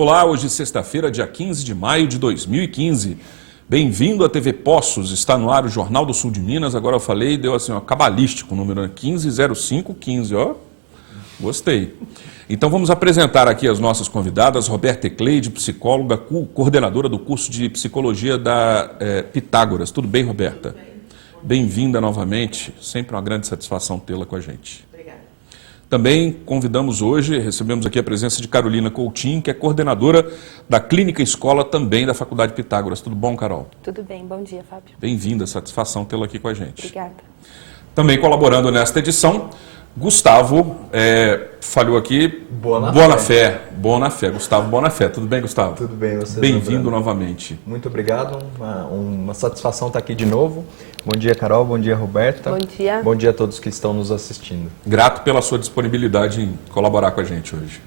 Olá, hoje sexta-feira, dia 15 de maio de 2015. Bem-vindo à TV Poços, está no ar o Jornal do Sul de Minas. Agora eu falei, deu assim, ó, cabalístico, o número 150515, ó. Gostei. Então vamos apresentar aqui as nossas convidadas, Roberta Ecleide, psicóloga, coordenadora do curso de psicologia da Pitágoras. Tudo bem, Roberta? Bem-vinda novamente, sempre uma grande satisfação tê-la com a gente. Obrigada. Também convidamos hoje, recebemos aqui a presença de Carolina Coutinho, que é coordenadora da Clínica Escola também da Faculdade Pitágoras. Tudo bom, Carol? Tudo bem, bom dia, Fábio. Bem-vinda, satisfação tê-la aqui com a gente. Obrigada. Também colaborando nesta edição, Gustavo, falhou aqui, Bonafé, Gustavo Bonafé. Tudo bem, Gustavo? Tudo bem, você? Bem-vindo novamente. Muito obrigado, uma satisfação estar aqui de novo. Bom dia, Carol, bom dia, Roberta. Bom dia. Bom dia a todos que estão nos assistindo. Grato pela sua disponibilidade em colaborar com a gente hoje.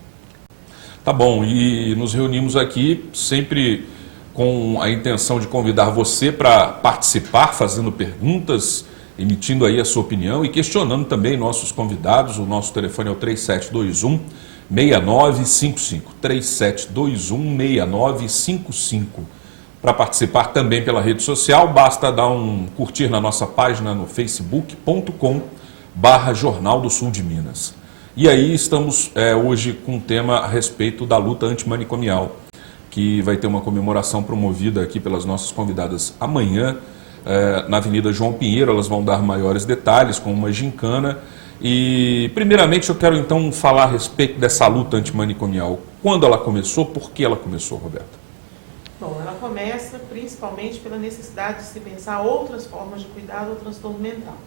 Tá bom, e nos reunimos aqui sempre com a intenção de convidar você para participar, fazendo perguntas, emitindo aí a sua opinião e questionando também nossos convidados. O nosso telefone é o 3721-6955, 3721-6955. Para participar também pela rede social, basta dar um curtir na nossa página no facebook.com/Jornal do Sul de Minas. E aí estamos hoje com um tema a respeito da luta antimanicomial, que vai ter uma comemoração promovida aqui pelas nossas convidadas amanhã, na Avenida João Pinheiro. Elas vão dar maiores detalhes com uma gincana. E primeiramente eu quero então falar a respeito dessa luta antimanicomial. Quando ela começou, por que ela começou, Roberta? Bom, ela começa principalmente pela necessidade de se pensar outras formas de cuidar do transtorno mental.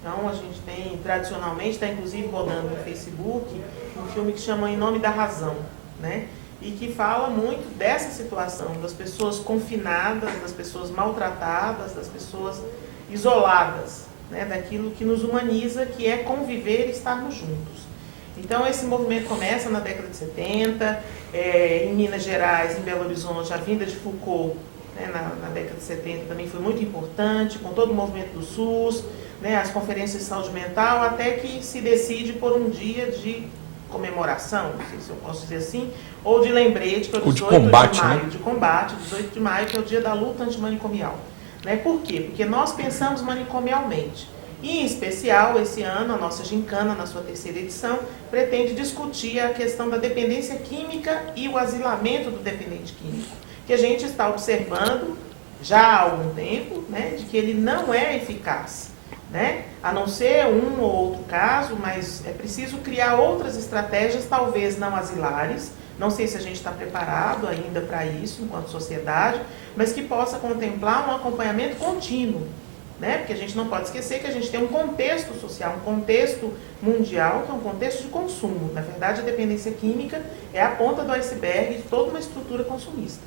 Então, a gente tem, tradicionalmente, está inclusive rodando no Facebook, um filme que chama Em Nome da Razão, né? E que fala muito dessa situação, das pessoas confinadas, das pessoas maltratadas, das pessoas isoladas, né? Daquilo que nos humaniza, que é conviver e estarmos juntos. Então, esse movimento começa na década de 70, em Minas Gerais, em Belo Horizonte, a vinda de Foucault, né, na década de 70 também foi muito importante, com todo o movimento do SUS, né, as conferências de saúde mental, até que se decide por um dia de comemoração, não sei se eu posso dizer assim, ou de lembrete, que é o 18 de maio, de combate, 18 de maio, que é o dia da luta antimanicomial. Né? Por quê? Porque nós pensamos manicomialmente. E, em especial, esse ano, a nossa gincana, na sua terceira edição, pretende discutir a questão da dependência química e o asilamento do dependente químico, que a gente está observando já há algum tempo, né, de que ele não é eficaz, né, a não ser um ou outro caso, mas é preciso criar outras estratégias, talvez não asilares, não sei se a gente está preparado ainda para isso, enquanto sociedade, mas que possa contemplar um acompanhamento contínuo. Né? Porque a gente não pode esquecer que a gente tem um contexto social, um contexto mundial, que é um contexto de consumo. Na verdade, a dependência química é a ponta do iceberg de toda uma estrutura consumista.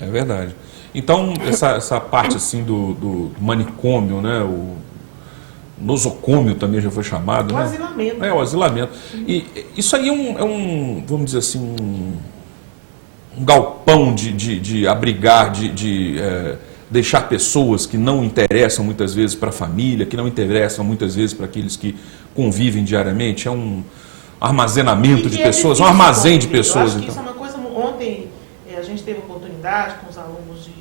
É verdade. Então, essa parte assim do manicômio, né? O nosocômio também já foi chamado. O né? asilamento. O asilamento. E isso aí é um vamos dizer assim, um galpão de abrigar, deixar pessoas que não interessam muitas vezes para a família, que não interessam muitas vezes para aqueles que convivem diariamente. É um armazenamento de pessoas, um armazém de pessoas. Eu acho que então. isso é uma coisa... Ontem a gente teve a oportunidade com os alunos de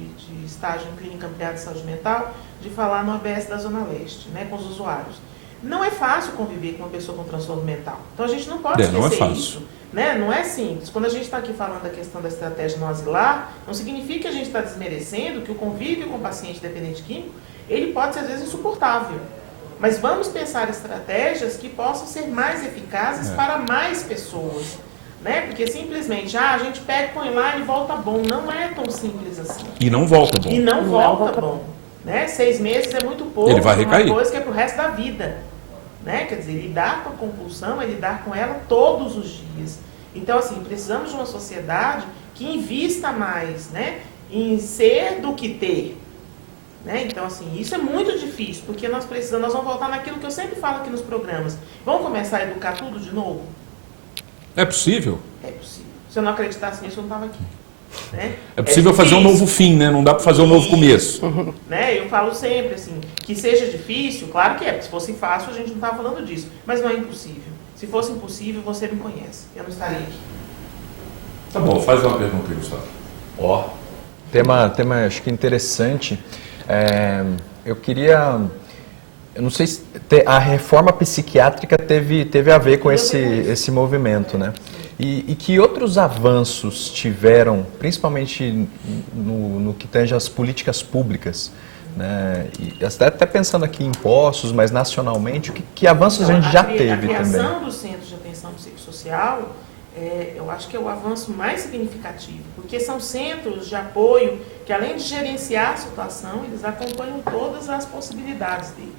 estágio em clínica ampliada de saúde mental de falar no ABS da Zona Leste, né, com os usuários. Não é fácil conviver com uma pessoa com transtorno mental. Então a gente não pode esquecer isso. Né? Não é simples. Quando a gente está aqui falando da questão da estratégia não asilar, não significa que a gente está desmerecendo que o convívio com o paciente dependente químico, ele pode ser às vezes insuportável. Mas vamos pensar estratégias que possam ser mais eficazes para mais pessoas. Né? Porque simplesmente, a gente pega, põe lá e volta bom. Não é tão simples assim. E não volta bom. E não volta bom. Né? 6 meses é muito pouco. Ele vai recair. Uma coisa que é para o resto da vida. Né? Quer dizer, lidar com a compulsão é lidar com ela todos os dias. Então, assim, precisamos de uma sociedade que invista mais, né, em ser do que ter. Né? Então, assim, isso é muito difícil, porque nós vamos voltar naquilo que eu sempre falo aqui nos programas. Vamos começar a educar tudo de novo? É possível? É possível. Se eu não acreditasse nisso, eu não estava aqui. Né? É possível fazer um novo fim, né? Não dá para fazer um novo começo. Né? Eu falo sempre assim, que seja difícil, claro que é, porque se fosse fácil a gente não estava falando disso, mas não é impossível. Se fosse impossível, você me conhece, eu não estaria aqui. Tá bom, faz uma pergunta aí, Gustavo. Ó, tema acho que interessante. Eu não sei se a reforma psiquiátrica teve a ver com esse movimento, né? E que outros avanços tiveram, principalmente no que tange às políticas públicas, né? E até pensando aqui em impostos, mas nacionalmente, que avanços a gente já teve também? A criação dos centros de atenção psicossocial, eu acho que é o avanço mais significativo, porque são centros de apoio que, além de gerenciar a situação, eles acompanham todas as possibilidades dele,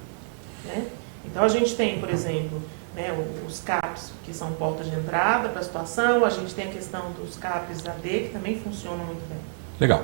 né? Então, a gente tem, por exemplo, né, os CAPs, que são portas de entrada para a situação, a gente tem a questão dos CAPs AD, que também funcionam muito bem. Legal.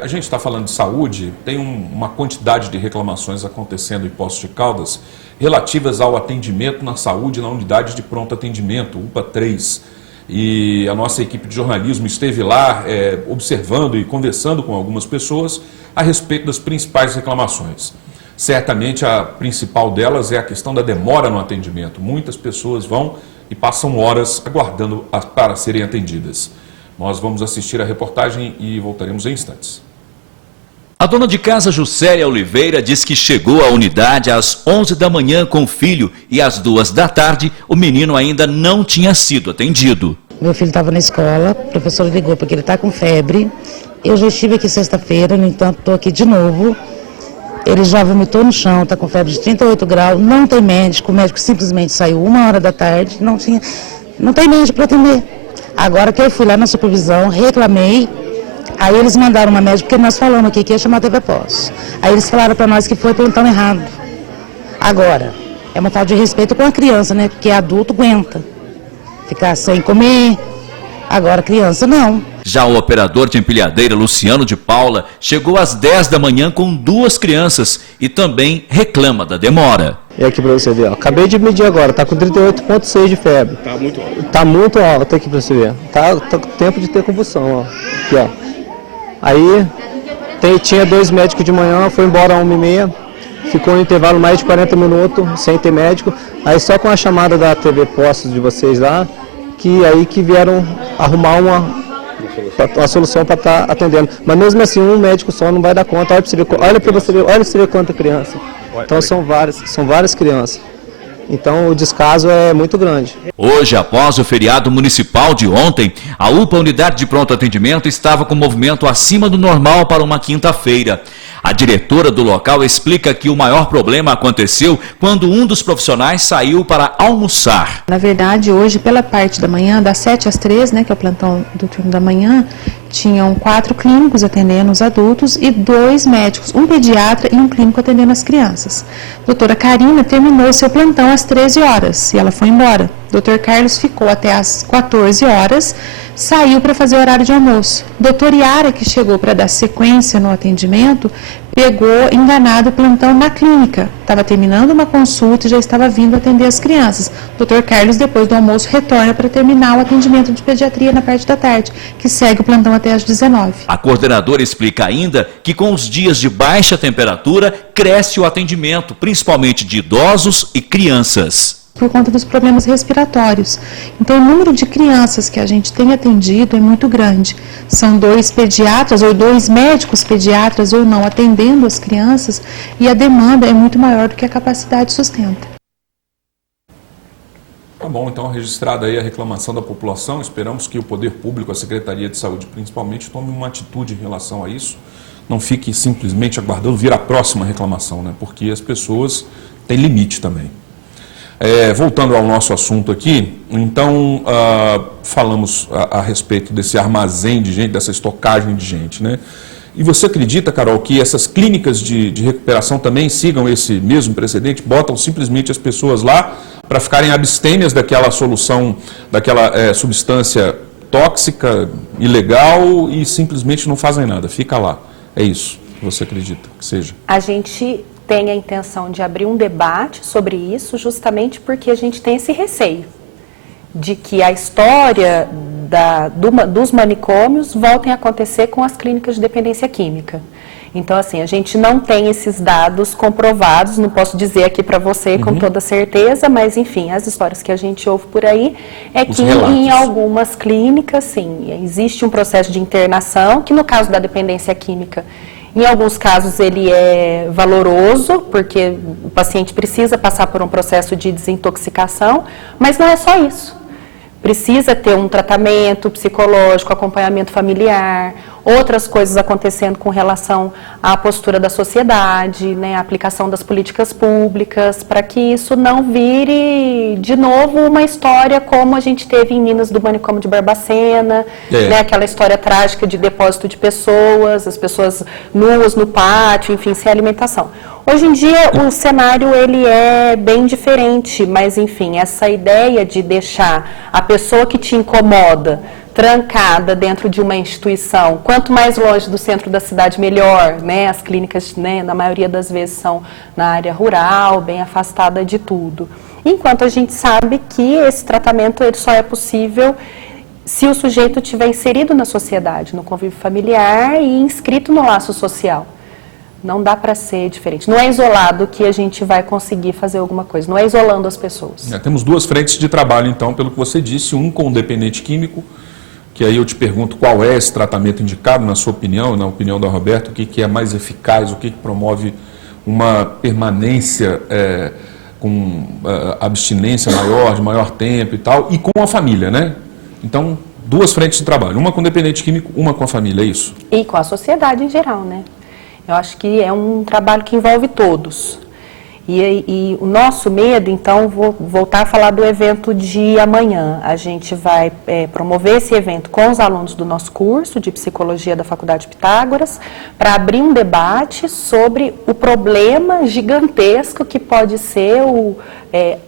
A gente está falando de saúde, tem uma quantidade de reclamações acontecendo em Poços de Caldas relativas ao atendimento na saúde na unidade de pronto atendimento, UPA 3. E a nossa equipe de jornalismo esteve lá observando e conversando com algumas pessoas a respeito das principais reclamações. Certamente a principal delas é a questão da demora no atendimento. Muitas pessoas vão e passam horas aguardando para serem atendidas. Nós vamos assistir a reportagem e voltaremos em instantes. A dona de casa Juscelia Oliveira diz que chegou à unidade às 11 da manhã com o filho e às 2 da tarde o menino ainda não tinha sido atendido. Meu filho estava na escola, o professor ligou porque ele está com febre. Eu já estive aqui sexta-feira, no entanto estou aqui de novo. Ele já vomitou no chão, está com febre de 38 graus, não tem médico, o médico simplesmente saiu 1h da tarde, não tem médico para atender. Agora que eu fui lá na supervisão, reclamei, aí eles mandaram uma médica, porque nós falamos aqui que ia chamar a TV Pós. Aí eles falaram para nós que foi plantão errado. Agora, é uma falta de respeito com a criança, né? Porque adulto aguenta ficar sem comer, agora criança não. Já o operador de empilhadeira Luciano de Paula chegou às 10 da manhã com 2 crianças e também reclama da demora. E aqui para você ver, ó. Acabei de medir agora, tá com 38,6 de febre. Tá muito alto. Tá muito alto aqui para você ver. Tá com tempo de ter convulsão, ó. Aqui, ó. Aí tinha 2 médicos de manhã, foi embora às 1h30, ficou um intervalo mais de 40 minutos sem ter médico. Aí só com a chamada da TV Postos de vocês lá, que vieram arrumar uma solução para estar atendendo. Mas mesmo assim, um médico só não vai dar conta. Olha para você ver quanta criança. Então são várias crianças. Então o descaso é muito grande. Hoje, após o feriado municipal de ontem, a UPA Unidade de Pronto Atendimento estava com movimento acima do normal para uma quinta-feira. A diretora do local explica que o maior problema aconteceu quando um dos profissionais saiu para almoçar. Na verdade, hoje, pela parte da manhã, das 7 às 3, né, que é o plantão do turno da manhã, tinham 4 clínicos atendendo os adultos e 2 médicos, um pediatra e um clínico atendendo as crianças. Doutora Karina terminou seu plantão às 13 horas e ela foi embora. Doutor Carlos ficou até às 14 horas, saiu para fazer o horário de almoço. Doutor Yara, que chegou para dar sequência no atendimento, pegou enganado o plantão na clínica. Estava terminando uma consulta e já estava vindo atender as crianças. Doutor Carlos, depois do almoço, retorna para terminar o atendimento de pediatria na parte da tarde, que segue o plantão até às 19. A coordenadora explica ainda que com os dias de baixa temperatura, cresce o atendimento, principalmente de idosos e crianças. Por conta dos problemas respiratórios. Então, o número de crianças que a gente tem atendido é muito grande. São 2 pediatras ou 2 médicos pediatras ou não atendendo as crianças e a demanda é muito maior do que a capacidade sustenta. Tá bom, então registrada aí a reclamação da população, esperamos que o poder público, a Secretaria de Saúde principalmente, tome uma atitude em relação a isso. Não fique simplesmente aguardando vir a próxima reclamação, né? Porque as pessoas têm limite também. Voltando ao nosso assunto aqui, então falamos a respeito desse armazém de gente, dessa estocagem de gente, né? E você acredita, Carol, que essas clínicas de recuperação também sigam esse mesmo precedente, botam simplesmente as pessoas lá para ficarem abstêmias daquela solução, daquela substância tóxica, ilegal e simplesmente não fazem nada, fica lá. É isso que você acredita que seja? A gente tem a intenção de abrir um debate sobre isso, justamente porque a gente tem esse receio de que a história dos manicômios voltem a acontecer com as clínicas de dependência química. Então, assim, a gente não tem esses dados comprovados, não posso dizer aqui para você com toda certeza, mas, enfim, as histórias que a gente ouve por aí é que em algumas clínicas, sim, existe um processo de internação, que no caso da dependência química, em alguns casos ele é valoroso, porque o paciente precisa passar por um processo de desintoxicação, mas não é só isso. Precisa ter um tratamento psicológico, acompanhamento familiar, outras coisas acontecendo com relação à postura da sociedade, né, a aplicação das políticas públicas, para que isso não vire de novo uma história como a gente teve em Minas do manicômio de Barbacena, né, aquela história trágica de depósito de pessoas, as pessoas nuas no pátio, enfim, sem alimentação. Hoje em dia o cenário ele é bem diferente, mas enfim, essa ideia de deixar a pessoa que te incomoda trancada dentro de uma instituição, quanto mais longe do centro da cidade, melhor, né? As clínicas, né, na maioria das vezes são na área rural, bem afastada de tudo. Enquanto a gente sabe que esse tratamento ele só é possível se o sujeito estiver inserido na sociedade, no convívio familiar e inscrito no laço social. Não dá para ser diferente. Não é isolado que a gente vai conseguir fazer alguma coisa. Não é isolando as pessoas. Temos duas frentes de trabalho, então, pelo que você disse. Um com o dependente químico, que aí eu te pergunto qual é esse tratamento indicado, na sua opinião, na opinião da Roberta, o que é mais eficaz, o que promove uma permanência com abstinência maior, de maior tempo e tal, e com a família, né? Então, duas frentes de trabalho. Uma com o dependente químico, uma com a família, é isso? E com a sociedade em geral, né? Eu acho que é um trabalho que envolve todos. E o nosso medo, então, vou voltar a falar do evento de amanhã. A gente vai promover esse evento com os alunos do nosso curso de Psicologia da Faculdade Pitágoras, para abrir um debate sobre o problema gigantesco que pode ser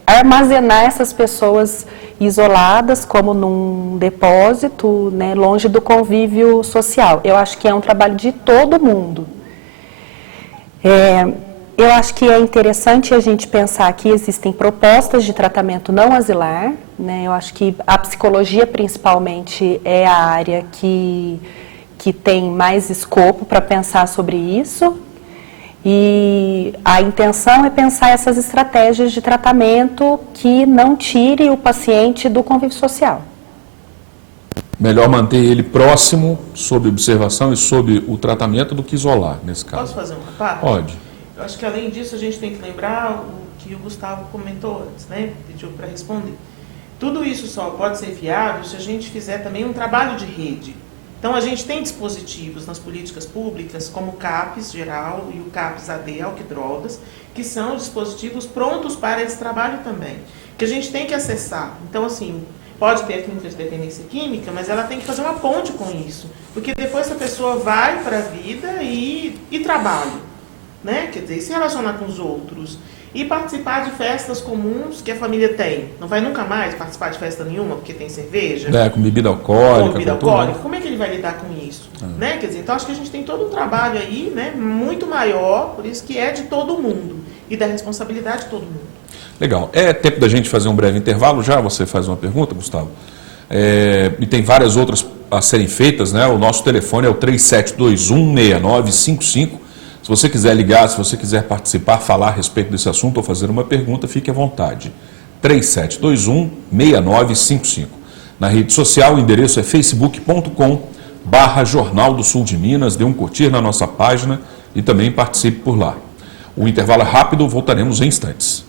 armazenar essas pessoas isoladas, como num depósito, né, longe do convívio social. Eu acho que é um trabalho de todo mundo. Eu acho que é interessante a gente pensar que existem propostas de tratamento não asilar, né? Eu acho que a psicologia, principalmente, é a área que tem mais escopo para pensar sobre isso. E a intenção é pensar essas estratégias de tratamento que não tire o paciente do convívio social. Melhor manter ele próximo, sob observação e sob o tratamento, do que isolar, nesse caso. Posso fazer uma parte? Pode. Eu acho que, além disso, a gente tem que lembrar o que o Gustavo comentou antes, né? Pediu para responder. Tudo isso só pode ser viável se a gente fizer também um trabalho de rede. Então, a gente tem dispositivos nas políticas públicas, como o CAPES geral e o CAPES-AD, Alquidrodas, que são dispositivos prontos para esse trabalho também, que a gente tem que acessar. Então, assim, pode ter a clínica de dependência química, mas ela tem que fazer uma ponte com isso, porque depois a pessoa vai para a vida e trabalha, né? Quer dizer, se relacionar com os outros e participar de festas comuns que a família tem. Não vai nunca mais participar de festa nenhuma porque tem cerveja? Com bebida alcoólica. Com bebida alcoólica. Como é que ele vai lidar com isso? Né? Quer dizer, então acho que a gente tem todo um trabalho aí, né, muito maior, por isso que é de todo mundo e da responsabilidade de todo mundo. Legal. É tempo da gente fazer um breve intervalo já? Você faz uma pergunta, Gustavo? E tem várias outras a serem feitas, né? O nosso telefone é o 37216955. Se você quiser ligar, se você quiser participar, falar a respeito desse assunto ou fazer uma pergunta, fique à vontade. 37216955. Na rede social, o endereço é facebook.com/Jornal do Sul de Minas. Dê um curtir na nossa página e também participe por lá. O intervalo é rápido, voltaremos em instantes.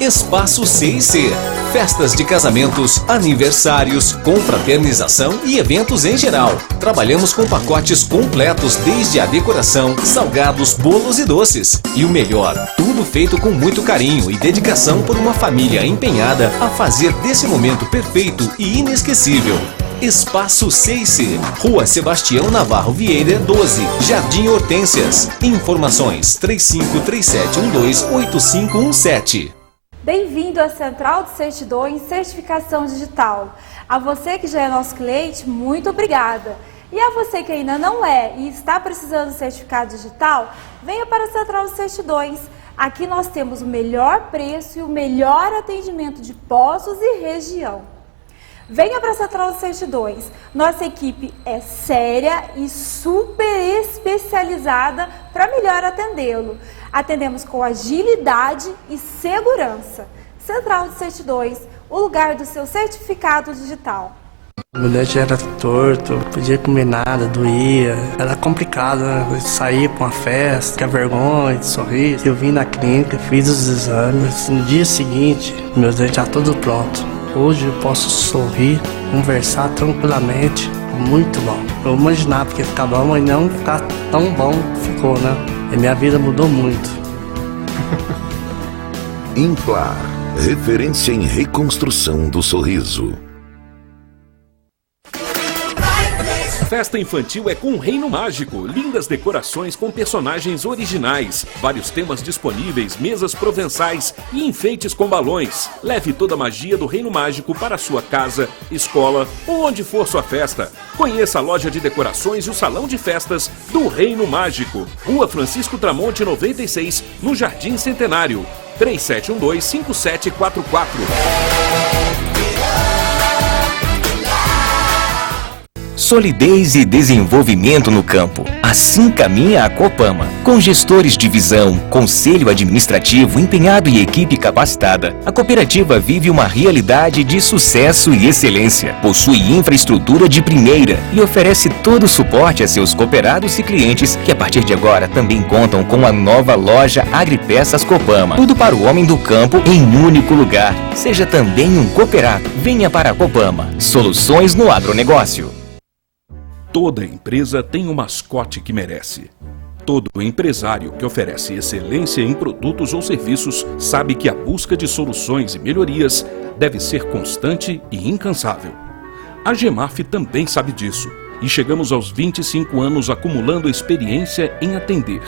Espaço C&C. Festas de casamentos, aniversários, confraternização e eventos em geral. Trabalhamos com pacotes completos, desde a decoração, salgados, bolos e doces. E o melhor, tudo feito com muito carinho e dedicação por uma família empenhada a fazer desse momento perfeito e inesquecível. Espaço C&C, Rua Sebastião Navarro Vieira, 12, Jardim Hortências. Informações 3537128517. Bem-vindo à Central de Certidões Certificação Digital. A você que já é nosso cliente, muito obrigada. E a você que ainda não é e está precisando de certificado digital, venha para a Central de Certidões. Aqui nós temos o melhor preço e o melhor atendimento de Poços e região. Venha para a Central do 102. Nossa equipe é séria e super especializada para melhor atendê-lo. Atendemos com agilidade e segurança. Central do 102, o lugar do seu certificado digital. Meu dente era torto, não podia comer nada, doía. Era complicado, né? Sair para uma festa, ficar vergonha, de sorrir. Eu vim na clínica, fiz os exames. No dia seguinte, meus dentes estavam todos prontos. Hoje eu posso sorrir, conversar tranquilamente. Muito bom. Eu imaginava que ia ficar bom, mas não ficar tão bom ficou, né? E minha vida mudou muito. Implar, referência em reconstrução do sorriso. Festa infantil é com o Reino Mágico. Lindas decorações com personagens originais, vários temas disponíveis, mesas provençais e enfeites com balões. Leve toda a magia do Reino Mágico para sua casa, escola ou onde for sua festa. Conheça a loja de decorações e o salão de festas do Reino Mágico. Rua Francisco Tramonte 96, no Jardim Centenário. 3712-5744. Solidez e desenvolvimento no campo. Assim caminha a Copama. Com gestores de visão, conselho administrativo empenhado e equipe capacitada, a cooperativa vive uma realidade de sucesso e excelência. Possui infraestrutura de primeira e oferece todo o suporte a seus cooperados e clientes, que a partir de agora também contam com a nova loja Agripeças Copama. Tudo para o homem do campo em um único lugar. Seja também um cooperado. Venha para a Copama. Soluções no agronegócio. Toda empresa tem um mascote que merece. Todo empresário que oferece excelência em produtos ou serviços sabe que a busca de soluções e melhorias deve ser constante e incansável. A Gemaf também sabe disso e chegamos aos 25 anos acumulando experiência em atender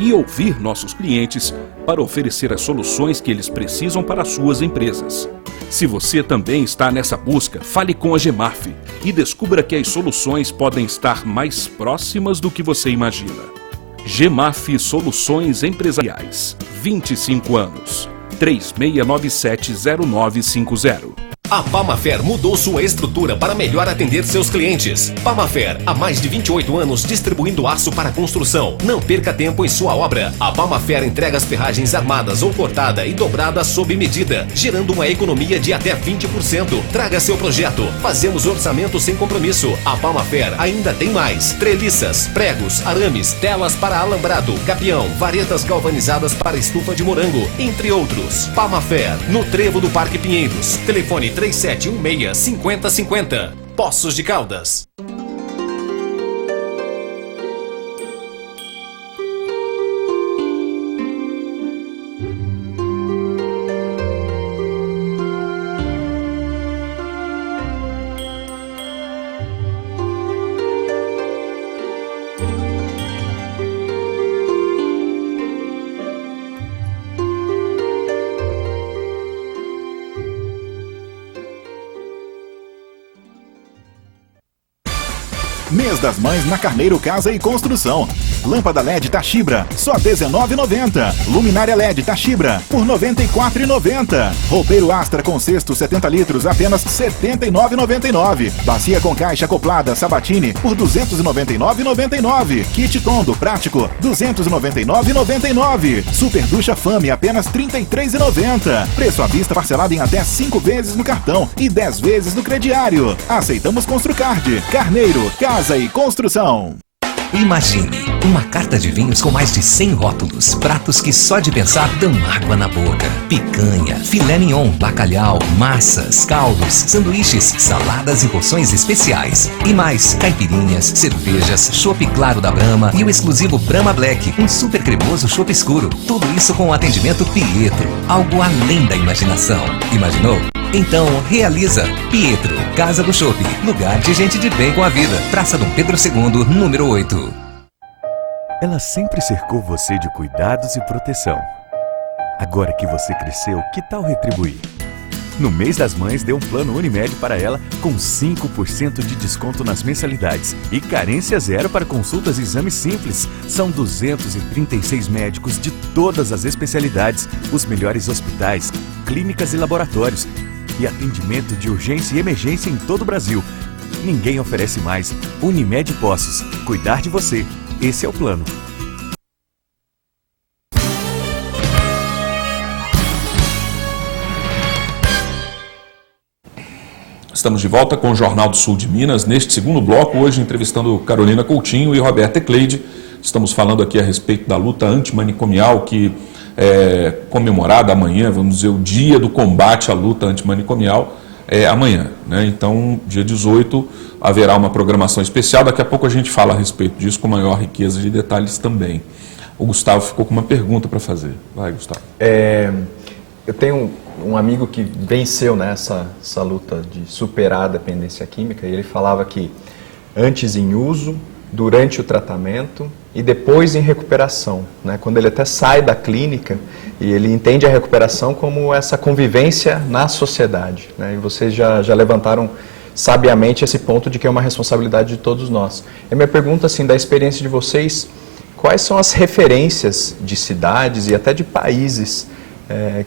e ouvir nossos clientes para oferecer as soluções que eles precisam para suas empresas. Se você também está nessa busca, fale com a Gemaf e descubra que as soluções podem estar mais próximas do que você imagina. Gemaf Soluções Empresariais. 25 anos. 36970950. A Pamafer mudou sua estrutura para melhor atender seus clientes. Pamafer, há mais de 28 anos distribuindo aço para construção. Não perca tempo em sua obra. A Pamafer entrega as ferragens armadas ou cortada e dobrada sob medida, gerando uma economia de até 20%. Traga seu projeto. Fazemos orçamento sem compromisso. A Pamafer ainda tem mais: treliças, pregos, arames, telas para alambrado, capião, varetas galvanizadas para estufa de morango, entre outros. Pamafer, no Trevo do Parque Pinheiros. Telefone 3716-5050. Poços de Caldas. Mês das Mães na Carneiro Casa e Construção. Lâmpada LED Tachibra, só R$ 19,90. Luminária LED Tachibra, por R$ 94,90. Roupeiro Astra com cesto 70 litros, apenas R$ 79,99. Bacia com caixa acoplada Sabatini, por R$ 299,99. Kit Tondo Prático, R$ 299,99. Super Ducha Fame, apenas R$ 33,90. Preço à vista parcelado em até 5 vezes no cartão e 10 vezes no crediário. Aceitamos Construcard. Carneiro, Casa e Construção. Imagine uma carta de vinhos com mais de 100 rótulos, pratos que só de pensar dão água na boca. Picanha, filé mignon, bacalhau, massas, caldos, sanduíches, saladas e porções especiais. E mais, caipirinhas, cervejas, chopp claro da Brahma e o exclusivo Brahma Black, um super cremoso chopp escuro. Tudo isso com o atendimento Pietro, algo além da imaginação. Imaginou? Então, realiza. Pietro, Casa do Chopp, lugar de gente de bem com a vida. Praça Dom Pedro II, número 8. Ela sempre cercou você de cuidados e proteção. Agora que você cresceu, que tal retribuir? No mês das mães, dê um plano Unimed para ela com 5% de desconto nas mensalidades e carência zero para consultas e exames simples. São 236 médicos de todas as especialidades, os melhores hospitais, clínicas e laboratórios e atendimento de urgência e emergência em todo o Brasil. Ninguém oferece mais. Unimed Poços. Cuidar de você. Esse é o plano. Estamos de volta com o Jornal do Sul de Minas, neste segundo bloco, hoje entrevistando Carolina Coutinho e Roberta Ecleide. Estamos falando aqui a respeito da luta antimanicomial que é comemorada amanhã, vamos dizer, o dia do combate à luta antimanicomial é amanhã, né? Então, dia 18, haverá uma programação especial, daqui a pouco a gente fala a respeito disso com maior riqueza de detalhes também. O Gustavo ficou com uma pergunta para fazer. Vai, Gustavo. Eu tenho um amigo que venceu nessa luta de superar a dependência química e ele falava que antes em uso, durante o tratamento e depois em recuperação, né? Quando ele até sai da clínica e ele entende a recuperação como essa convivência na sociedade, né? E vocês já levantaram sabiamente esse ponto de que é uma responsabilidade de todos nós. E a minha pergunta, assim, da experiência de vocês, quais são as referências de cidades e até de países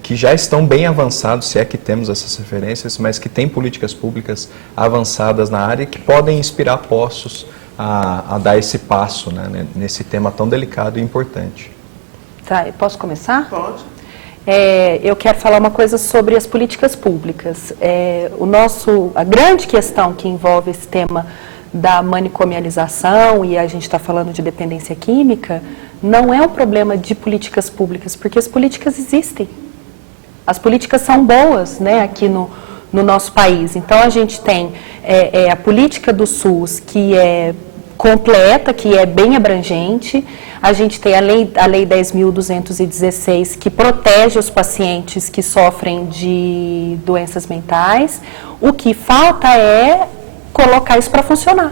que já estão bem avançados, se é que temos essas referências, mas que têm políticas públicas avançadas na área que podem inspirar Poços a dar esse passo, né, nesse tema tão delicado e importante. Tá, eu posso começar? Pode. Eu quero falar uma coisa sobre as políticas públicas. A grande questão que envolve esse tema da manicomialização, e a gente está falando de dependência química, não é um problema de políticas públicas, porque as políticas existem. As políticas são boas, né, aqui no nosso país. Então, a gente tem a política do SUS, que é completa, que é bem abrangente. A gente tem a Lei 10.216, que protege os pacientes que sofrem de doenças mentais. O que falta é colocar isso para funcionar.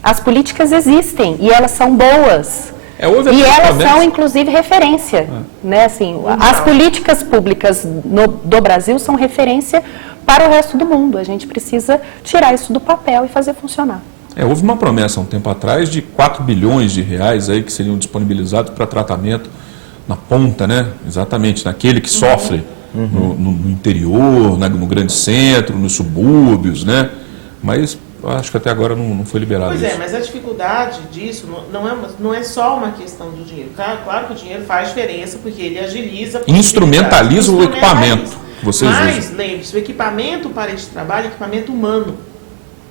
As políticas existem e elas são boas. E elas são, inclusive, referência. Né? Assim, as políticas públicas do Brasil são referência para o resto do mundo. A gente precisa tirar isso do papel e fazer funcionar. Houve uma promessa há um tempo atrás de 4 bilhões de reais aí que seriam disponibilizados para tratamento na ponta, né? Exatamente, naquele que sofre no interior, no grande centro, nos subúrbios, né? Mas acho que até agora não foi liberado isso. Pois é, mas a dificuldade disso não é só uma questão do dinheiro. Tá? Claro que o dinheiro faz diferença, porque ele agiliza... Instrumentaliza o equipamento. Mas, lembre-se, o equipamento para este trabalho é equipamento humano.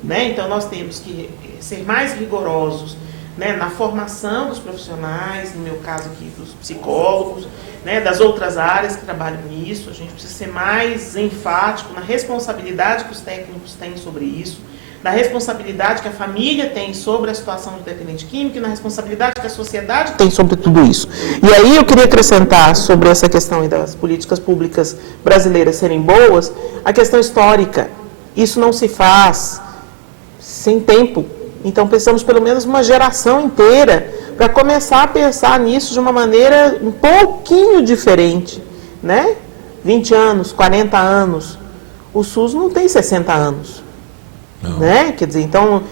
Né? Então, nós temos que ser mais rigorosos, né, na formação dos profissionais, no meu caso aqui, dos psicólogos, né, das outras áreas que trabalham nisso. A gente precisa ser mais enfático na responsabilidade que os técnicos têm sobre isso, na responsabilidade que a família tem sobre a situação do dependente químico e na responsabilidade que a sociedade tem sobre tudo isso. E aí eu queria acrescentar sobre essa questão das políticas públicas brasileiras serem boas, a questão histórica. Isso não se faz sem tempo. Então, precisamos pelo menos uma geração inteira para começar a pensar nisso de uma maneira um pouquinho diferente, né? 20 anos, 40 anos. O SUS não tem 60 anos. Não. Né? Quer dizer, então,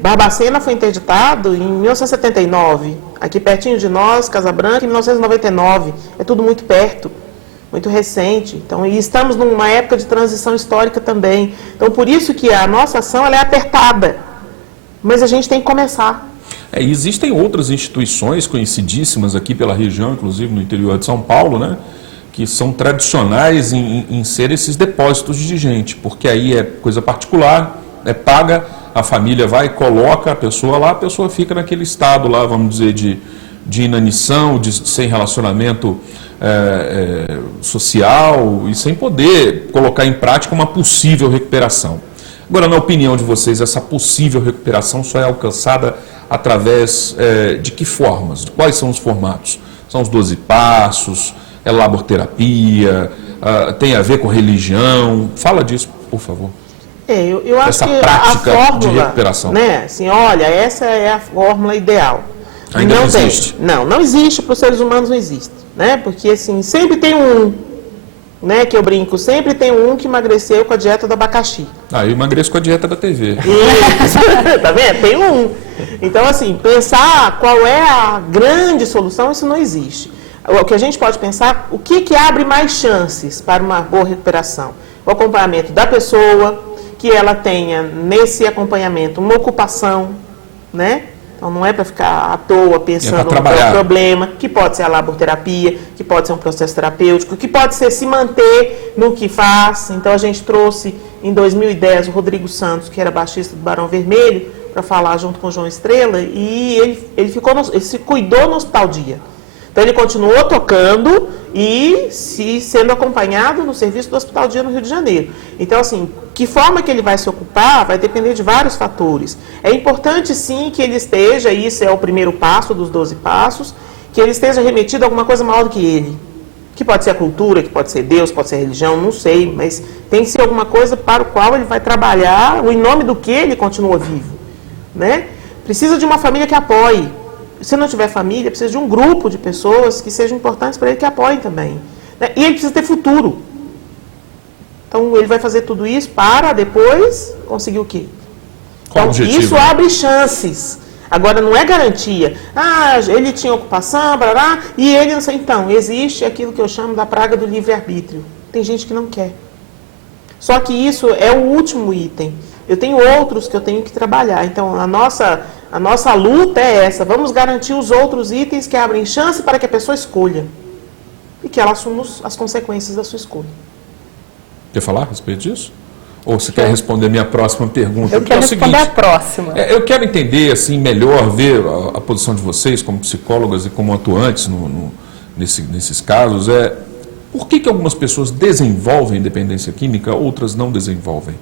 Barbacena foi interditado em 1979. Aqui pertinho de nós, Casa Branca, em 1999. É tudo muito perto, muito recente. Então, e estamos numa época de transição histórica também. Então, por isso que a nossa ação ela é apertada. Mas a gente tem que começar. Existem outras instituições conhecidíssimas aqui pela região, inclusive no interior de São Paulo, né, que são tradicionais em ser esses depósitos de gente, porque aí é coisa particular, paga, a família vai, coloca a pessoa lá, a pessoa fica naquele estado lá, vamos dizer, de inanição, sem relacionamento social e sem poder colocar em prática uma possível recuperação. Agora, na opinião de vocês, essa possível recuperação só é alcançada através de que formas? Quais são os formatos? São os 12 passos? É laborterapia? Tem a ver com religião? Fala disso, por favor. Eu acho essa que prática a fórmula, de recuperação. Né, assim, olha, essa é a fórmula ideal. Ainda não existe? Não existe, para os seres humanos não existe. Né? Porque assim, sempre tem né, que eu brinco, sempre tem um que emagreceu com a dieta do abacaxi. Eu emagreço com a dieta da TV. Isso, tá vendo? Tem um. Então, assim, pensar qual é a grande solução, isso não existe. O que a gente pode pensar, o que abre mais chances para uma boa recuperação? O acompanhamento da pessoa, que ela tenha nesse acompanhamento uma ocupação, né? Então não é para ficar à toa pensando no problema, que pode ser a laborterapia, que pode ser um processo terapêutico, que pode ser se manter no que faz. Então a gente trouxe em 2010 o Rodrigo Santos, que era baixista do Barão Vermelho, para falar junto com o João Estrela, e ele se cuidou no Hospital Dia. Então ele continuou tocando e sendo acompanhado no serviço do Hospital Dia no Rio de Janeiro. Então, assim, que forma que ele vai se ocupar vai depender de vários fatores. É importante, sim, que ele esteja, isso é o primeiro passo dos 12 passos, que ele esteja remetido a alguma coisa maior do que ele. Que pode ser a cultura, que pode ser Deus, pode ser a religião, não sei, mas tem que ser alguma coisa para o qual ele vai trabalhar, em nome do que ele continua vivo, né? Precisa de uma família que apoie. Se não tiver família, precisa de um grupo de pessoas que sejam importantes para ele, que apoiem também, né? E ele precisa ter futuro. Então, ele vai fazer tudo isso para depois conseguir o quê? Então, isso abre chances. Agora, não é garantia. Ele tinha ocupação, barará, e ele não sei. Então, existe aquilo que eu chamo da praga do livre-arbítrio. Tem gente que não quer. Só que isso é o último item. Eu tenho outros que eu tenho que trabalhar. Então, a nossa luta é essa. Vamos garantir os outros itens que abrem chance para que a pessoa escolha. E que ela assuma as consequências da sua escolha. Quer falar a respeito disso? Ou você quer responder a minha próxima pergunta? Eu quero responder a próxima. Eu quero entender assim, melhor, ver a posição de vocês como psicólogas e como atuantes nesses casos. Por que algumas pessoas desenvolvem dependência química, outras não desenvolvem?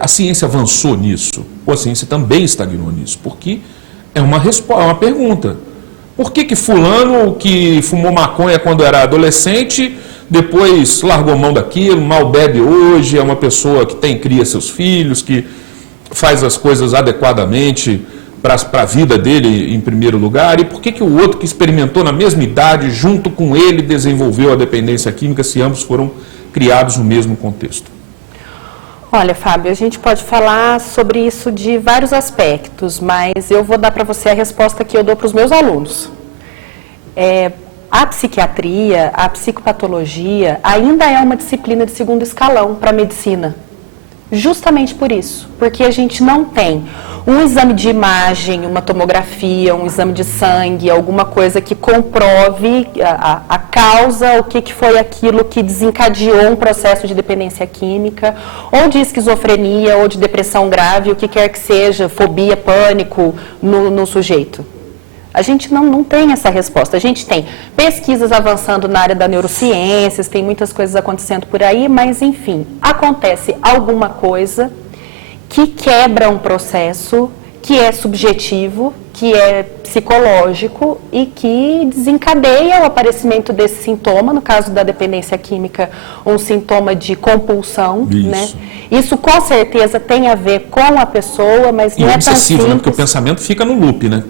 A ciência avançou nisso, ou a ciência também estagnou nisso? Porque é uma pergunta. Por que fulano que fumou maconha quando era adolescente, depois largou mão daquilo, mal bebe hoje, é uma pessoa que cria seus filhos, que faz as coisas adequadamente para a vida dele em primeiro lugar, e por que o outro que experimentou na mesma idade, junto com ele, desenvolveu a dependência química, se ambos foram criados no mesmo contexto? Olha, Fábio, a gente pode falar sobre isso de vários aspectos, mas eu vou dar para você a resposta que eu dou para os meus alunos. A psiquiatria, a psicopatologia, ainda é uma disciplina de segundo escalão para a medicina. Justamente por isso, porque a gente não tem um exame de imagem, uma tomografia, um exame de sangue, alguma coisa que comprove a causa, o que foi aquilo que desencadeou um processo de dependência química, ou de esquizofrenia, ou de depressão grave, o que quer que seja, fobia, pânico no sujeito. A gente não tem essa resposta. A gente tem pesquisas avançando na área da neurociências, tem muitas coisas acontecendo por aí, mas, enfim, acontece alguma coisa que quebra um processo que é subjetivo, que é psicológico e que desencadeia o aparecimento desse sintoma, no caso da dependência química, um sintoma de compulsão, né? Isso com certeza tem a ver com a pessoa, mas não é tão simples. Né? Porque o pensamento fica no loop, né?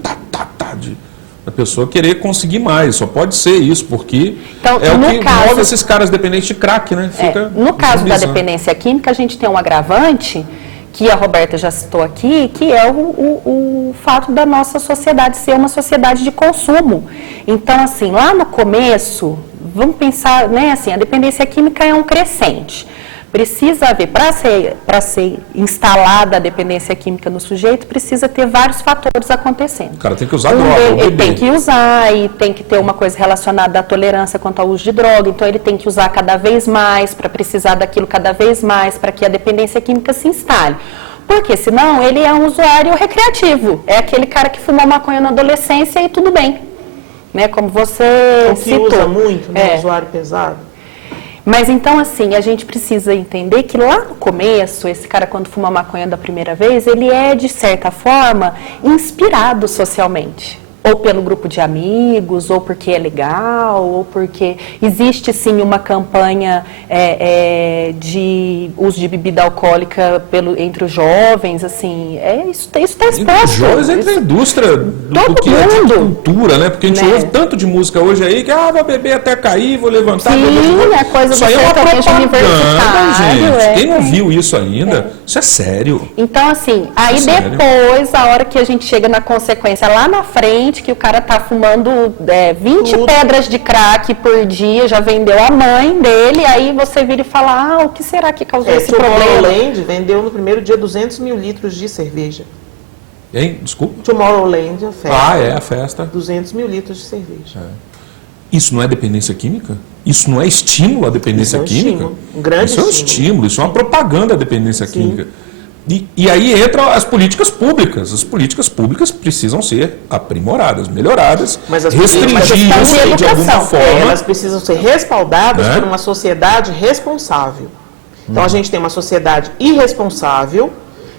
A pessoa querer conseguir mais, só pode ser isso, porque então, é o que move esses caras dependentes de crack, né? No caso da dependência química, a gente tem um agravante, que a Roberta já citou aqui, que é o fato da nossa sociedade ser uma sociedade de consumo. Então, assim, lá no começo, vamos pensar, né, assim, a dependência química é um crescente. Precisa haver, para ser instalada a dependência química no sujeito, precisa ter vários fatores acontecendo. O cara tem que usar droga, ele tem que usar, e tem que ter uma coisa relacionada à tolerância quanto ao uso de droga, então ele tem que usar cada vez mais, para precisar daquilo cada vez mais, para que a dependência química se instale. Porque senão ele é um usuário recreativo, é aquele cara que fumou maconha na adolescência e tudo bem. Né? Como você citou. Que usa muito, né? Usuário pesado. Mas então, assim, a gente precisa entender que lá no começo, esse cara quando fuma maconha da primeira vez, ele é, de certa forma, inspirado socialmente. ou pelo grupo de amigos, ou porque é legal, ou porque existe sim uma campanha de uso de bebida alcoólica entre os jovens, assim, isso está exposto. Entre os jovens, entre a indústria do que é de cultura, né? Porque a gente ouve tanto de música hoje aí que vou beber até cair, vou levantar, sim, é coisa isso aí é uma propaganda, gente. Quem não viu isso ainda, isso é sério. Então, assim, aí depois, a hora que a gente chega na consequência lá na frente, que o cara tá fumando 20 pedras de crack por dia, já vendeu a mãe dele, aí você vira e fala, o que será que causou esse problema? Tomorrowland vendeu no primeiro dia 200 mil litros de cerveja. Hein? Desculpa? Tomorrowland, a festa. A festa. 200 mil litros de cerveja. Isso não é dependência química? Isso não é estímulo à dependência química? Um grande isso é um estímulo, isso é uma propaganda à dependência química. E aí entram as políticas públicas. As políticas públicas precisam ser aprimoradas, melhoradas, restringidas de alguma forma. Elas precisam ser respaldadas por uma sociedade responsável. Então a gente tem uma sociedade irresponsável,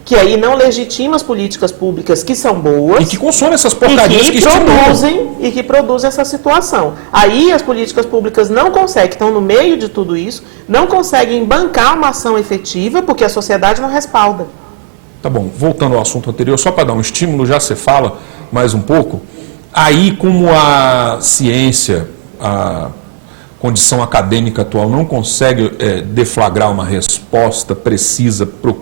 que aí não legitima as políticas públicas que são boas. E que consomem essas porcarias que produzem essa situação. Aí as políticas públicas não conseguem, estão no meio de tudo isso, não conseguem bancar uma ação efetiva, porque a sociedade não respalda. Tá bom, voltando ao assunto anterior, só para dar um estímulo, já você fala mais um pouco. Aí, como a ciência, a condição acadêmica atual não consegue deflagrar uma resposta precisa para o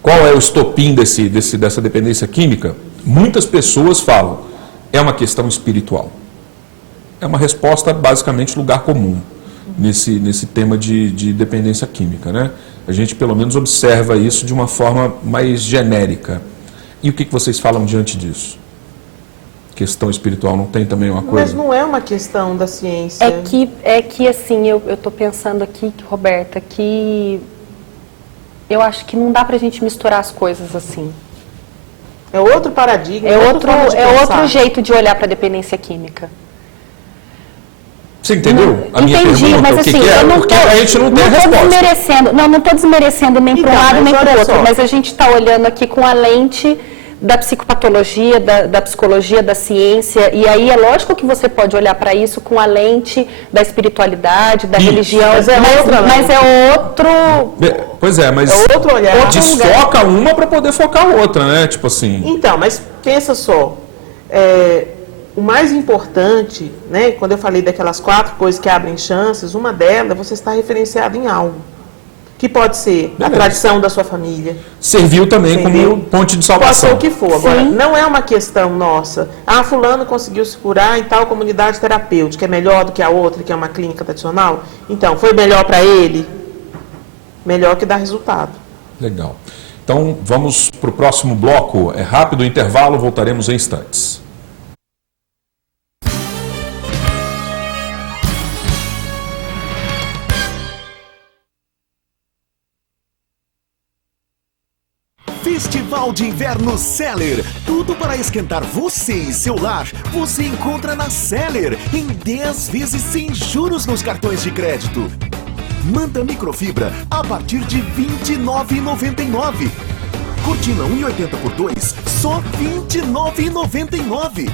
qual é o estopim dessa dependência química, muitas pessoas falam, é uma questão espiritual. É uma resposta, basicamente, lugar comum nesse tema de dependência química, né? A gente, pelo menos, observa isso de uma forma mais genérica. E o que vocês falam diante disso? Questão espiritual não tem também uma coisa? Mas não é uma questão da ciência. É que assim, eu estou pensando aqui, Roberta, que eu acho que não dá pra gente misturar as coisas assim. É outro paradigma. É outro jeito de olhar para a dependência química. Você entendeu a minha Entendi, pergunta? mas assim, Porque a gente não tem a resposta. Não estou desmerecendo nem para um lado nem para o outro, mas a gente está olhando aqui com a lente da psicopatologia, da psicologia, da ciência, e aí é lógico que você pode olhar para isso com a lente da espiritualidade, da religião, mas é outro... Pois é, mas outro olhar. Desfoca uma para poder focar a outra, né? Tipo assim... Então, mas pensa só, o mais importante, né, quando eu falei daquelas 4 coisas que abrem chances, uma delas, você está referenciado em algo. Que pode ser a tradição da sua família. Serviu também como ponte de salvação. Pode ser o que for. Agora, não é uma questão nossa. fulano conseguiu se curar em tal comunidade terapêutica. É melhor do que a outra, que é uma clínica tradicional? Então, foi melhor para ele? Melhor que dá resultado. Legal. Então, vamos para o próximo bloco. É rápido o intervalo, voltaremos em instantes. Festival de Inverno Seller. Tudo para esquentar você e seu lar. Você encontra na Seller em 10 vezes sem juros nos cartões de crédito. Manta microfibra a partir de R$ 29,99. Cortina 1,80 por 2, só R$ 29,99.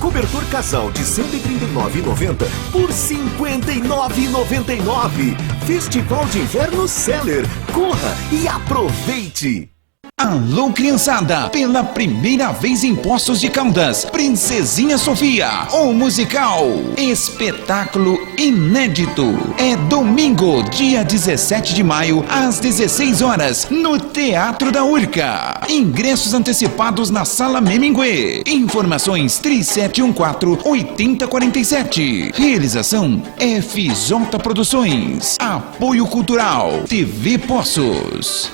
Cobertor casal de R$ 139,90 por R$ 59,99. Festival de Inverno Seller. Corra e aproveite! Alô, criançada! Pela primeira vez em Poços de Caldas, Princesinha Sofia, o musical. Espetáculo inédito. É domingo, dia 17 de maio, às 16 horas, no Teatro da Urca. Ingressos antecipados na Sala Meminguê. Informações 3714-8047. Realização FJ Produções. Apoio Cultural TV Poços.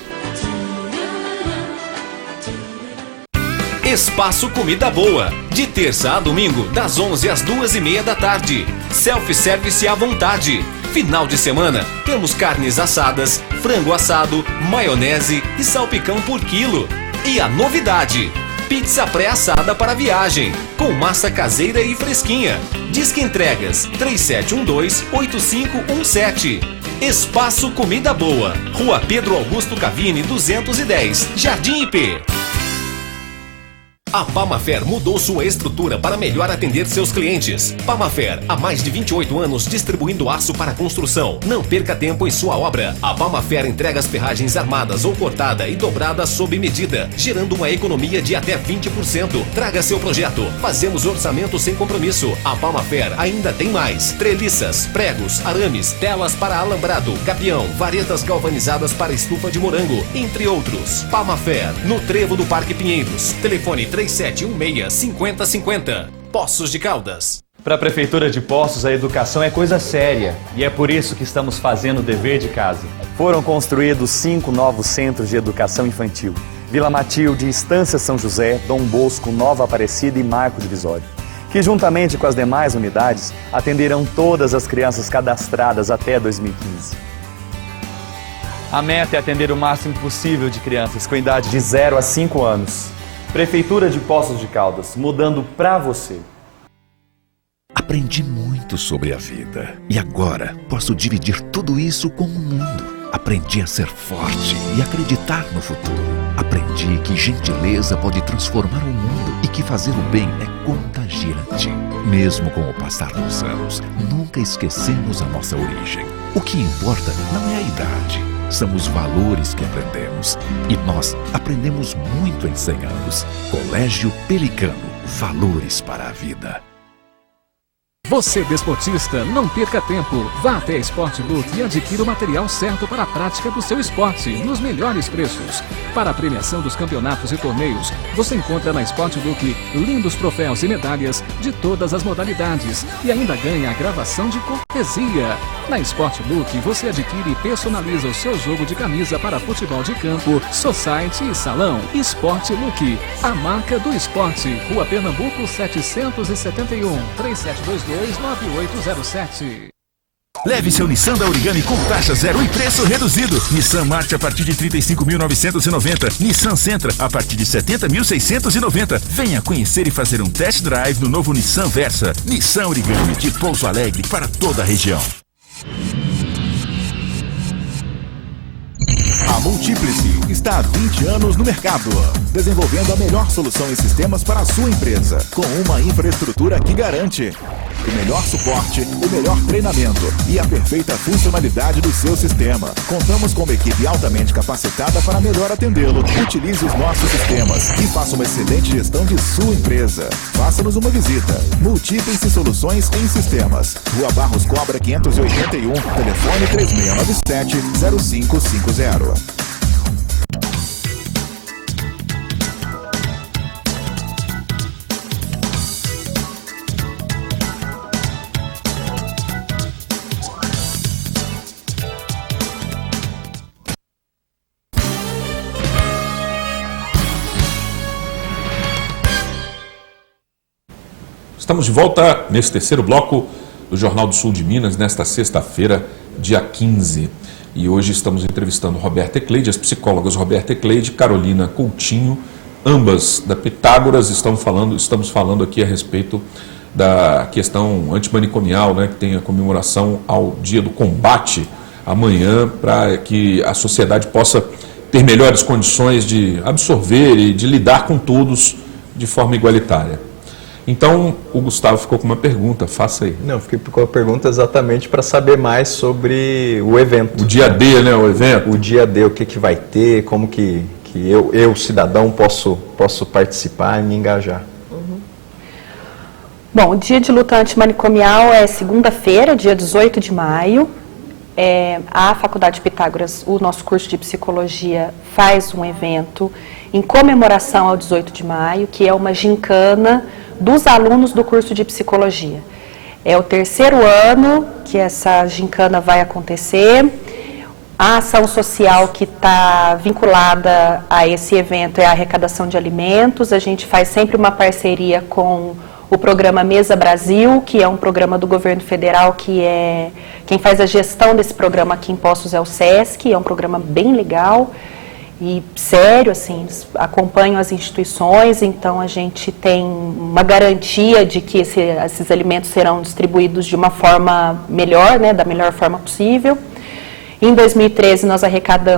Espaço Comida Boa, de terça a domingo, das 11 às 2h30 da tarde. Self-service à vontade. Final de semana, temos carnes assadas, frango assado, maionese e salpicão por quilo. E a novidade, pizza pré-assada para viagem, com massa caseira e fresquinha. Disque entregas 3712-8517. Espaço Comida Boa, Rua Pedro Augusto Cavini 210, Jardim IP. A Pamafer mudou sua estrutura para melhor atender seus clientes. Pamafer, há mais de 28 anos distribuindo aço para construção. Não perca tempo em sua obra. A Pamafer entrega as ferragens armadas ou cortada e dobrada sob medida, gerando uma economia de até 20%. Traga seu projeto. Fazemos orçamento sem compromisso. A Pamafer ainda tem mais: treliças, pregos, arames, telas para alambrado, gabião, varetas galvanizadas para estufa de morango, entre outros. Pamafer, no Trevo do Parque Pinheiros. Telefone 3716-5050. Poços de Caldas. Para a Prefeitura de Poços, a educação é coisa séria e é por isso que estamos fazendo o dever de casa. Foram construídos 5 novos centros de educação infantil: Vila Matilde, Estância São José, Dom Bosco, Nova Aparecida e Marco Divisório, que juntamente com as demais unidades atenderão todas as crianças cadastradas até 2015. A meta é atender o máximo possível de crianças com idade de 0 a 5 anos. Prefeitura de Poços de Caldas, mudando pra você. Aprendi muito sobre a vida e agora posso dividir tudo isso com o mundo. Aprendi a ser forte e acreditar no futuro. Aprendi que gentileza pode transformar o mundo e que fazer o bem é contagiante. Mesmo com o passar dos anos, nunca esquecemos a nossa origem. O que importa não é a idade, são os valores que aprendemos. E nós aprendemos muito em 100 anos. Colégio Pelicano, valores para a vida. Você, desportista, não perca tempo. Vá até a Sportbook e adquira o material certo para a prática do seu esporte, nos melhores preços. Para a premiação dos campeonatos e torneios, você encontra na Sportbook lindos troféus e medalhas de todas as modalidades e ainda ganha a gravação de cortesia. Na Sportbook, você adquire e personaliza o seu jogo de camisa para futebol de campo, society e salão. Sportbook, a marca do esporte. Rua Pernambuco 771, 3722-9807. Leve seu Nissan da Origami com taxa zero e preço reduzido. Nissan March a partir de 35.990. Nissan Sentra a partir de 70.690. Venha conhecer e fazer um test drive no novo Nissan Versa. Nissan Origami, de Pouso Alegre para toda a região. A Multiplice está há 20 anos no mercado, desenvolvendo a melhor solução em sistemas para a sua empresa, com uma infraestrutura que garante o melhor suporte, o melhor treinamento e a perfeita funcionalidade do seu sistema. Contamos com uma equipe altamente capacitada para melhor atendê-lo. Utilize os nossos sistemas e faça uma excelente gestão de sua empresa. Faça-nos uma visita. Multiplice Soluções em Sistemas. Rua Barros Cobra 581, telefone 3697-0550. Estamos de volta nesse terceiro bloco do Jornal do Sul de Minas, nesta sexta-feira, dia 15. E hoje estamos entrevistando Roberta Ecleide, as psicólogas Roberta Ecleide e Carolina Coutinho, ambas da Pitágoras. Estamos falando aqui a respeito da questão antimanicomial, né, que tem a comemoração ao Dia do Combate amanhã, para que a sociedade possa ter melhores condições de absorver e de lidar com todos de forma igualitária. Então, o Gustavo ficou com uma pergunta, faça aí. Não, fiquei com a pergunta exatamente para saber mais sobre o evento. O dia D, né, o evento? O dia D, o que vai ter, como que eu, cidadão, posso participar e me engajar. Bom, o dia de luta antimanicomial é segunda-feira, dia 18 de maio. A Faculdade Pitágoras, o nosso curso de psicologia, faz um evento em comemoração ao 18 de maio, que é uma gincana dos alunos do curso de psicologia. É o terceiro ano que essa gincana vai acontecer. A ação social que está vinculada a esse evento é a arrecadação de alimentos. A gente faz sempre uma parceria com o programa Mesa Brasil, que é um programa do governo federal, que é quem faz a gestão desse programa aqui em Poços é o SESC, é um programa bem legal e sério, assim, eles acompanham as instituições, então a gente tem uma garantia de que esses alimentos serão distribuídos de uma forma melhor, né, da melhor forma possível. Em 2013,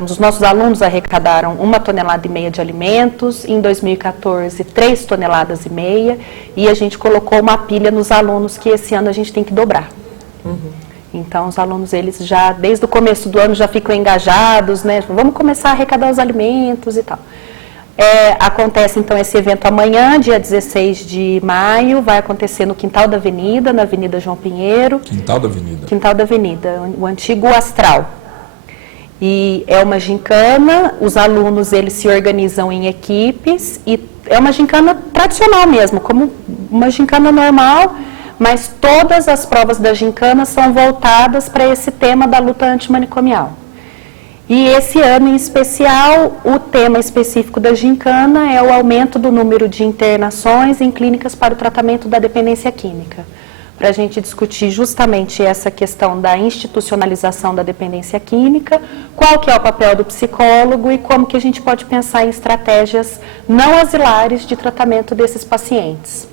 os nossos alunos arrecadaram 1,5 tonelada de alimentos. Em 2014, 3,5 toneladas. E a gente colocou uma pilha nos alunos que esse ano a gente tem que dobrar. Então, os alunos, eles já, desde o começo do ano, já ficam engajados, né? Vamos começar a arrecadar os alimentos e tal. Acontece, então, esse evento amanhã, dia 16 de maio, vai acontecer no Quintal da Avenida, na Avenida João Pinheiro. Quintal da Avenida. Quintal da Avenida, o antigo Astral. E é uma gincana, os alunos, eles se organizam em equipes, e é uma gincana tradicional mesmo, como uma gincana normal, mas todas as provas da gincana são voltadas para esse tema da luta antimanicomial. E esse ano em especial, o tema específico da gincana é o aumento do número de internações em clínicas para o tratamento da dependência química, para a gente discutir justamente essa questão da institucionalização da dependência química, qual que é o papel do psicólogo e como que a gente pode pensar em estratégias não asilares de tratamento desses pacientes.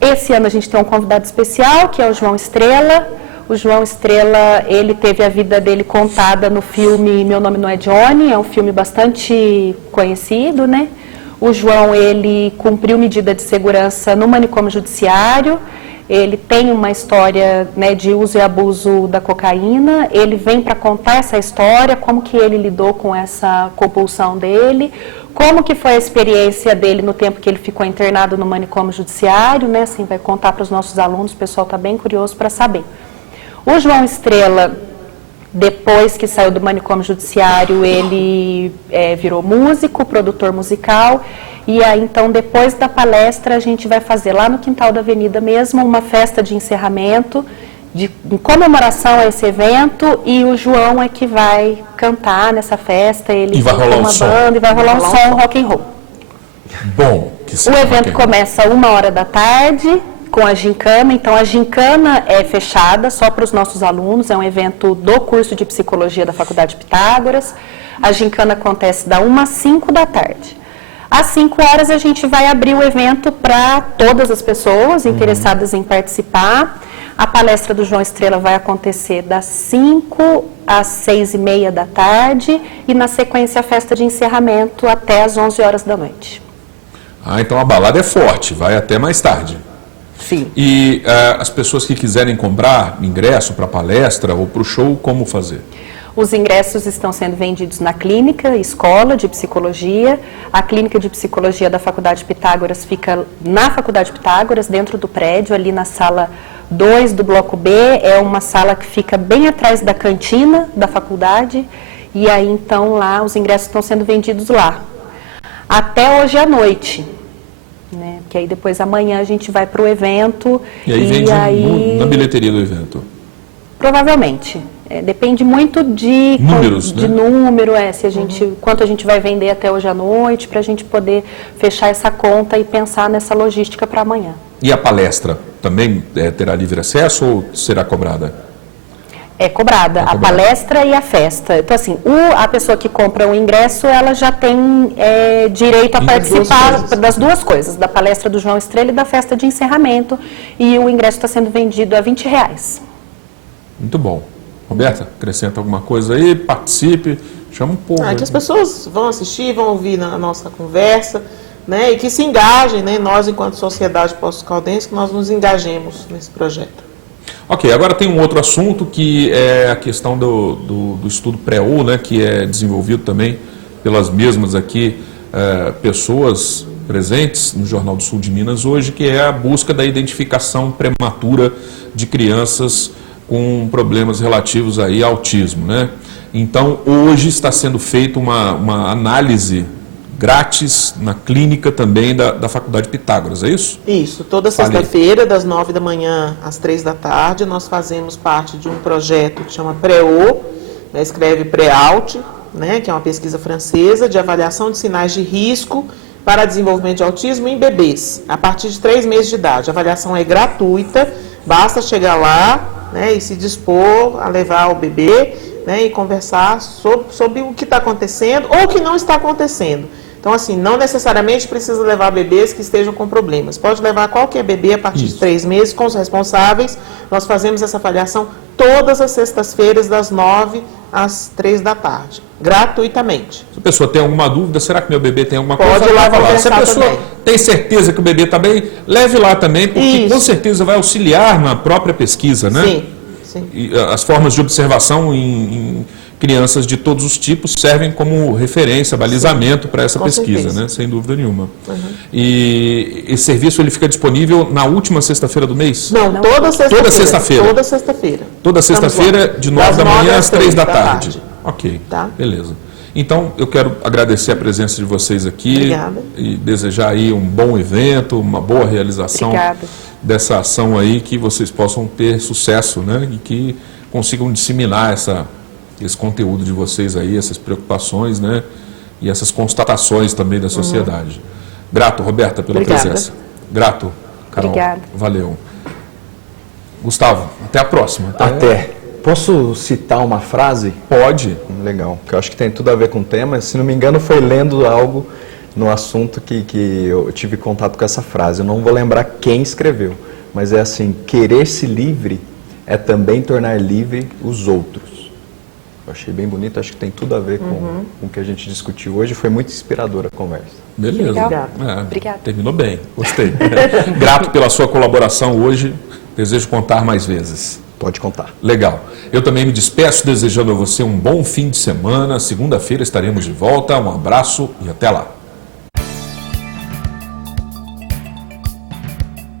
Esse ano a gente tem um convidado especial, que é o João Estrela. O João Estrela, ele teve a vida dele contada no filme Meu Nome Não é Johnny, é um filme bastante conhecido, né? O João, ele cumpriu medida de segurança no manicômio judiciário, ele tem uma história, né, de uso e abuso da cocaína, ele vem para contar essa história, como que ele lidou com essa compulsão dele, como que foi a experiência dele no tempo que ele ficou internado no manicômio judiciário, né, assim, vai contar para os nossos alunos, o pessoal está bem curioso para saber. O João Estrela, depois que saiu do manicômio judiciário, ele virou músico, produtor musical, e aí então depois da palestra a gente vai fazer lá no Quintal da Avenida mesmo uma festa de encerramento, em comemoração a esse evento, e o João é que vai cantar nessa festa, ele vai rolar uma banda e vai rolar um som rock and roll. Bom, o evento começa 1h da tarde, com a gincana. Então a gincana é fechada só para os nossos alunos, é um evento do curso de psicologia da Faculdade Pitágoras. A gincana acontece da 1 às 5 da tarde. Às 5 horas a gente vai abrir o evento para todas as pessoas interessadas em participar. A palestra do João Estrela vai acontecer das 5 às 6h30 da tarde e na sequência a festa de encerramento até às 11 horas da noite. Então a balada é forte, vai até mais tarde. Sim. E as pessoas que quiserem comprar ingresso para a palestra ou para o show, como fazer? Os ingressos estão sendo vendidos na clínica, escola de psicologia. A clínica de psicologia da Faculdade Pitágoras fica na Faculdade Pitágoras, dentro do prédio, ali na sala 2 do bloco B. É uma sala que fica bem atrás da cantina da faculdade. E aí, então, lá os ingressos estão sendo vendidos lá. Até hoje à noite. Né? Porque aí depois amanhã a gente vai para o evento. E aí vende na bilheteria do evento? Provavelmente. Depende muito de números, de número, se a gente, quanto a gente vai vender até hoje à noite, para a gente poder fechar essa conta e pensar nessa logística para amanhã. E a palestra também terá livre acesso ou será cobrada? É cobrada, a palestra e a festa. Então, assim, a pessoa que compra o ingresso, ela já tem direito a participar das duas coisas, da palestra do João Estrela e da festa de encerramento, e o ingresso está sendo vendido a R$20. Muito bom. Roberta, acrescenta alguma coisa aí, participe, chama um povo. Que as pessoas vão assistir, vão ouvir na nossa conversa, né, e que se engajem, né, nós enquanto sociedade Poços Caldense, que nós nos engajemos nesse projeto. Ok, agora tem um outro assunto que é a questão do estudo pré-U, né, que é desenvolvido também pelas mesmas aqui pessoas presentes no Jornal do Sul de Minas hoje, que é a busca da identificação prematura de crianças com problemas relativos aí ao autismo, né? Então, hoje está sendo feita uma análise grátis na clínica também da Faculdade Pitágoras, é isso? Isso, toda sexta-feira, das 9 da manhã às 3 da tarde, nós fazemos parte de um projeto que chama Pré-O, né, escreve Pré-Alt, né, que é uma pesquisa francesa de avaliação de sinais de risco para desenvolvimento de autismo em bebês, a partir de 3 meses de idade. A avaliação é gratuita, basta chegar lá, né, e se dispor a levar o bebê, né, e conversar sobre o que está acontecendo ou o que não está acontecendo. Então, assim, não necessariamente precisa levar bebês que estejam com problemas. Pode levar qualquer bebê a partir de 3 meses com os responsáveis. Nós fazemos essa avaliação todas as sextas-feiras, das 9 às 3 da tarde, gratuitamente. Se a pessoa tem alguma dúvida, será que meu bebê tem alguma coisa? Pode ir lá conversar. Se a pessoa também tem certeza que o bebê está bem, leve lá também, porque com certeza vai auxiliar na própria pesquisa, né? Sim, sim. E as formas de observação em crianças de todos os tipos servem como referência, balizamento para essa pesquisa, certeza. né? Sem dúvida nenhuma. E esse serviço ele fica disponível na última sexta-feira do mês? Não, toda sexta-feira. Toda sexta-feira? Toda sexta-feira. Toda sexta-feira, de 9 da manhã às 3 da tarde. tarde. Ok, Tá. beleza. Então, eu quero agradecer a presença de vocês aqui. Obrigada. E desejar aí um bom evento, uma boa realização Obrigada. dessa ação aí, que vocês possam ter sucesso, né? E que consigam disseminar esse conteúdo de vocês aí, essas preocupações, né? E essas constatações também da sociedade. Grato, Roberta, pela presença. Grato, Carol. Obrigada. Valeu. Gustavo, até a próxima. Até. Posso citar uma frase? Pode. Legal, que eu acho que tem tudo a ver com o tema. Se não me engano, foi lendo algo no assunto que eu tive contato com essa frase. Eu não vou lembrar quem escreveu, mas é assim: querer-se livre é também tornar livre os outros. Eu achei bem bonito, acho que tem tudo a ver com o que a gente discutiu hoje. Foi muito inspiradora a conversa. Beleza. Obrigada. Terminou bem, gostei. Grato pela sua colaboração hoje. Desejo contar mais vezes. Pode contar. Legal. Eu também me despeço desejando a você um bom fim de semana. Segunda-feira estaremos de volta. Um abraço e até lá.